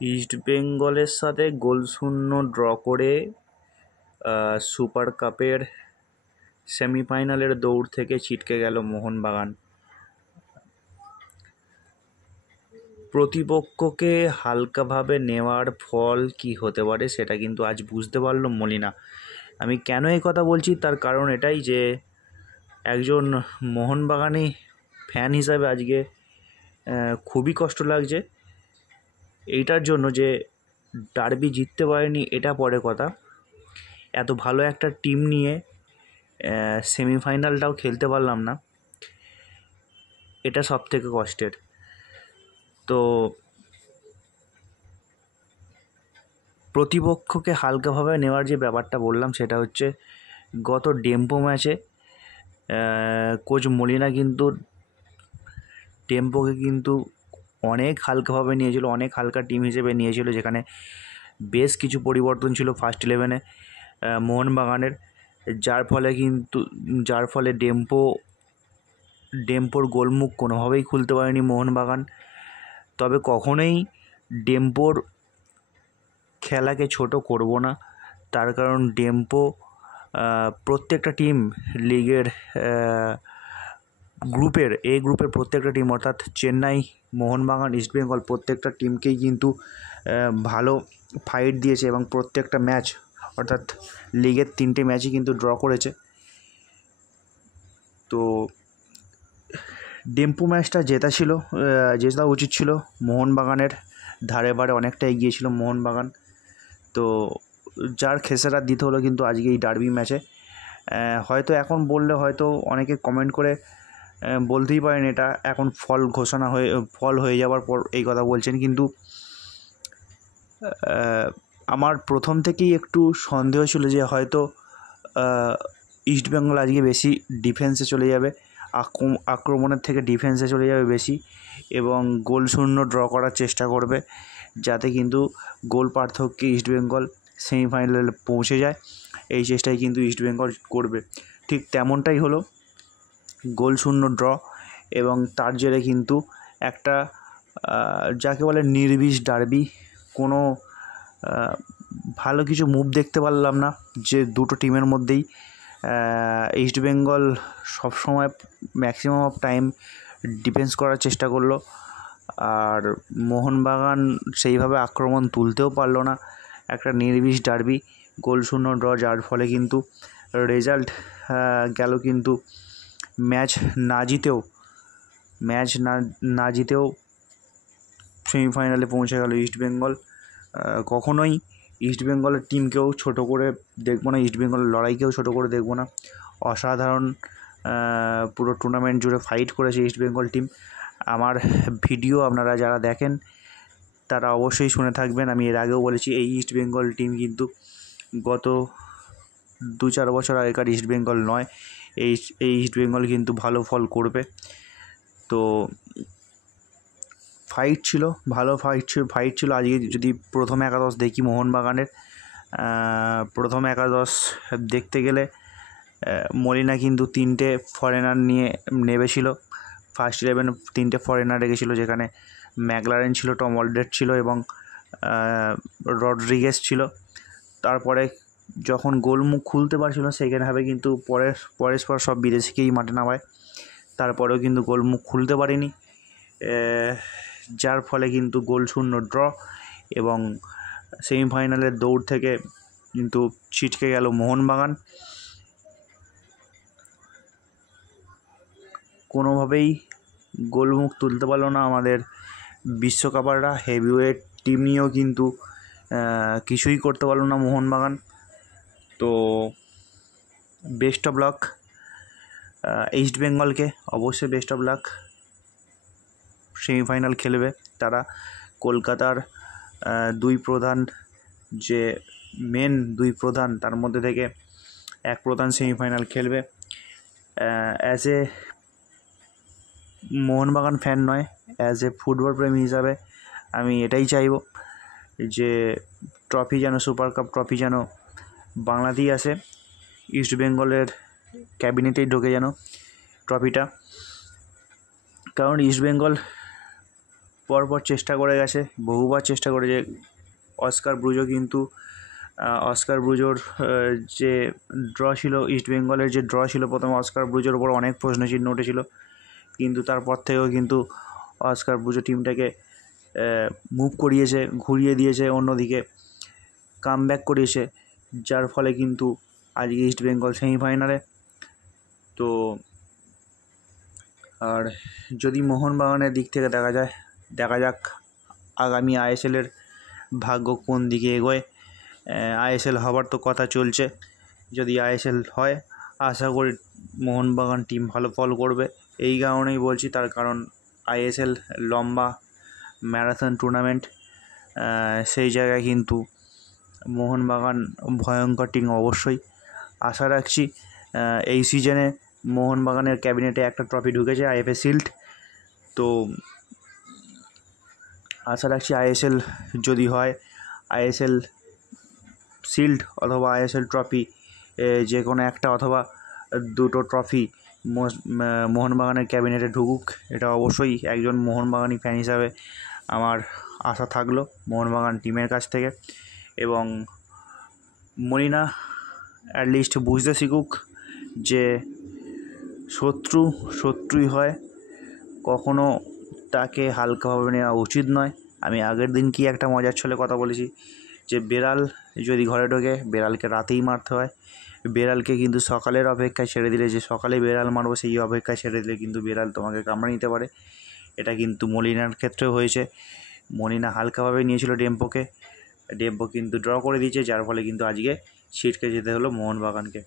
ইস্টবেঙ্গলের সাথে গোলশূন্য ড্র করে সুপার কাপের সেমিফাইনালের দৌড় থেকে ছিটকে গেল মোহনবাগান। প্রতিপক্ষকে হালকাভাবে নেওয়ার ফল কি হতে পারে সেটা কিন্তু আজ বুঝতে পারল মলিনা। আমি কেন এই কথা বলছি তার কারণ এটাই যে একজন মোহনবাগানি ফ্যান হিসাবে আজকে খুবই কষ্ট লাগছে এইটার জন্য যে ডার্বি জিততে পারেনি এটা পরের কথা, এত ভালো একটা টিম নিয়ে সেমিফাইনালটাও খেলতে পারলাম না, এটা সব থেকে কষ্টের। তো প্রতিপক্ষকে হালকাভাবে নেওয়ার যে ব্যাপারটা বললাম সেটা হচ্ছে গত ডেম্পো ম্যাচে কোচ মলিনা কিন্তু ডেম্পোকে কিন্তু অনেক হালকাভাবে নিয়েছিল, অনেক হালকা টিম হিসেবে নিয়েছিল, যেখানে বেশ কিছু পরিবর্তন ছিল ফার্স্ট 11-এ মোহনবাগানের, যার ফলে ডেম্পোর গোলমুখ কোনোভাবেই খুলতে পারেনি মোহনবাগান। তবে কখনোই ডেম্পোর খেলাকে ছোট করব না, তার কারণ ডেম্পো প্রত্যেকটা টিম লিগের গ্রুপের প্রত্যেকটা টিম অর্থাৎ চেন্নাই, মোহনবাগান, ইস্টবেঙ্গল প্রত্যেকটা টিমকেই কিন্তু ভালো ফাইট দিয়েছে এবং প্রত্যেকটা ম্যাচ অর্থাৎ লিগের 3টে ম্যাচই কিন্তু ড্র করেছে। তো ডেম্পো ম্যাচটা জেতা উচিত ছিল মোহনবাগানের, ধারে বারে অনেকটা এগিয়ে ছিল মোহনবাগান। তো যার খেসারত দিতে হলো কিন্তু আজকে এই ডার্বি ম্যাচে। হয়তো এখন বললে হয়তো অনেকে কমেন্ট করে বলতেই পারেন এটা এখন ফল হয়ে যাওয়ার পর এই কথা বলছেন, কিন্তু আমার প্রথম থেকেই একটু সন্দেহ ছিল যে হয়তো ইস্টবেঙ্গল আজকে বেশি ডিফেন্সে চলে যাবে, আক্রমণের থেকে ডিফেন্সে চলে যাবে বেশি এবং গোলশূন্য ড্র করার চেষ্টা করবে, যাতে কিন্তু গোল পার্থক্যে ইস্টবেঙ্গল সেমিফাইনালে পৌঁছে যায়। এই চেষ্টাই কিন্তু ইস্টবেঙ্গল করবে। ঠিক তেমনটাই হলো, গোলশূন্য ড্র, এবং তার জেরে কিন্তু একটা যাকে বলে নির্বিষ ডার্বি। কোনো ভালো কিছু মুভ দেখতে পারলাম না যে দুটো টিমের মধ্যেই। ইস্টবেঙ্গল সবসময় ম্যাক্সিমাম অফ টাইম ডিফেন্স করার চেষ্টা করলো, আর মোহনবাগান সেইভাবে আক্রমণ তুলতেও পারলো না। একটা নির্বিষ ডার্বি, গোলশূন্য ড্র, যার ফলে কিন্তু রেজাল্ট গেল কিন্তু ম্যাচ না জিতেও সেমিফাইনালে পৌঁছে গেল ইস্টবেঙ্গল। কখনোই ইস্টবেঙ্গলের টিমকেও ছোট করে দেখব না, ইস্টবেঙ্গলের লড়াইকেও ছোট করে দেখব না। অসাধারণ পুরো টুর্নামেন্ট জুড়ে ফাইট করেছে ইস্টবেঙ্গল টিম। আমার ভিডিও আপনারা যারা দেখেন তারা অবশ্যই শুনে থাকবেন, আমি এর আগেও বলেছি এই ইস্টবেঙ্গল টিম কিন্তু গত 2-4 বছর আগেকার ইস্টবেঙ্গল নয়। এই ইস্টবেঙ্গল কিন্তু ভালো ফল করবে। তো ভালো ফাইট ছিল আজকে। যদি প্রথম একাদশ দেখি মোহনবাগানের, প্রথম একাদশ দেখতে গেলে মলিনা কিন্তু 3টে ফরেনার নিয়ে নেমেছিল। ফার্স্ট 11 3টে ফরেনার রেখেছিল, যেখানে ম্যাকলারেন ছিল, টম অলড্রেড ছিল এবং রড্রিগেজ ছিল। তারপরে যখন গোলমুখ খুলতে পারছিল সেখানে কিন্তু পরস্পর সব বিদেশিকেই মাঠে নামায়, তারপরেও কিন্তু গোলমুখ খুলতে পারেনি, যার ফলে কিন্তু গোলশূন্য ড্র এবং সেমিফাইনালের দৌড় থেকে কিন্তু ছিটকে গেল মোহনবাগান। কোনোভাবেই গোলমুখ তুলতে পারলো না আমাদের বিশ্বকাপাররা। হেভিওয়েট টিম নিয়েও কিন্তু কিছুই করতে পারলো না মোহনবাগান। তো বেস্ট অফ লাক ইস্টবেঙ্গলকে, অবশ্যই বেস্ট অফ লাক। সেমিফাইনাল খেলবে তারা, কলকাতার মেন দুই প্রধান তার মধ্যে থেকে এক প্রধান সেমিফাইনাল খেলবে। অ্যাজ এ মোহনবাগান ফ্যান নয়, অ্যাজ এ ফুটবল প্রেমী হিসাবে আমি এটাই চাইব যে ট্রফি যেন, সুপার কাপ ট্রফি যেন বাংলাতেই আসে, ইস্টবেঙ্গলের ক্যাবিনেটেই ঢোকে যেন ট্রফিটা। কারণ ইস্টবেঙ্গল পরপর চেষ্টা করে গেছে, বহুবার চেষ্টা করেছে। অস্কার ব্রুজোর যে ড্র ছিল, ইস্টবেঙ্গলের যে ড্র ছিল প্রথমে, অস্কার ব্রুজোর ওপর অনেক প্রশ্নচিহ্ন উঠেছিল, কিন্তু তারপর থেকেও কিন্তু অস্কার ব্রুজো টিমটাকে মুভ করিয়েছে, ঘুরিয়ে দিয়েছে, অন্যদিকে কামব্যাক করিয়েছে, যার ফলে কিন্তু আজকে ইস্টবেঙ্গল সেমিফাইনালে। তো আর যদি মোহনবাগানের দিক থেকে দেখা যাক আগামী আইএসএলের ভাগ্য কোন দিকে এগোয়। আইএসএল হবার তো কথা চলছে, যদি আইএসএল হয় আশা করি মোহনবাগান টিম ভালো ফল করবে। এই কারণেই বলছি, তার কারণ আইএসএল লম্বা ম্যারাথন টুর্নামেন্ট, সেই জায়গায় কিন্তু মোহনবাগান ভয়ঙ্কর টিম অবশ্যই। আশা রাখছি এই সিজনে মোহনবাগানের ক্যাবিনেটে একটা ট্রফি ঢুকেছে, আইএফএ শিল্ড। তো আশা রাখছি আইএসএল যদি হয়, আইএসএল শিল্ড অথবা আইএসএল ট্রফি, যে কোনো একটা অথবা দুটো ট্রফি মোহনবাগানের ক্যাবিনেটে ঢুকুক। এটা অবশ্যই একজন মোহনবাগানি ফ্যান হিসাবে আমার আশা থাকলো মোহনবাগান টিমের কাছ থেকে। এবং মলিনা অ্যাটলিস্ট বুঝতে শিখুক যে শত্রুই হয়, কখনো তাকে হালকাভাবে নেওয়া উচিত নয়। আমি আগের দিন কি একটা মজার ছলে কথা বলেছি যে বেড়াল যদি ঘরে ঢোকে, বেড়ালকে রাতেই মারতে হয়। বেড়ালকে কিন্তু সকালের অপেক্ষায় ছেড়ে দিলে, যে সকালে বেড়াল মারবো সেই অপেক্ষায় ছেড়ে দিলে কিন্তু বেড়াল তোমাকে কামড়ে নিতে পারে। এটা কিন্তু মলিনার ক্ষেত্রেও হয়েছে। মলিনা হালকাভাবে নিয়েছিল ডেম্পো কিন্তু ড্র করে দিয়েছে, যার ফলে কিন্তু আজকে ছিটকে যেতে হলো মোহনবাগানকে।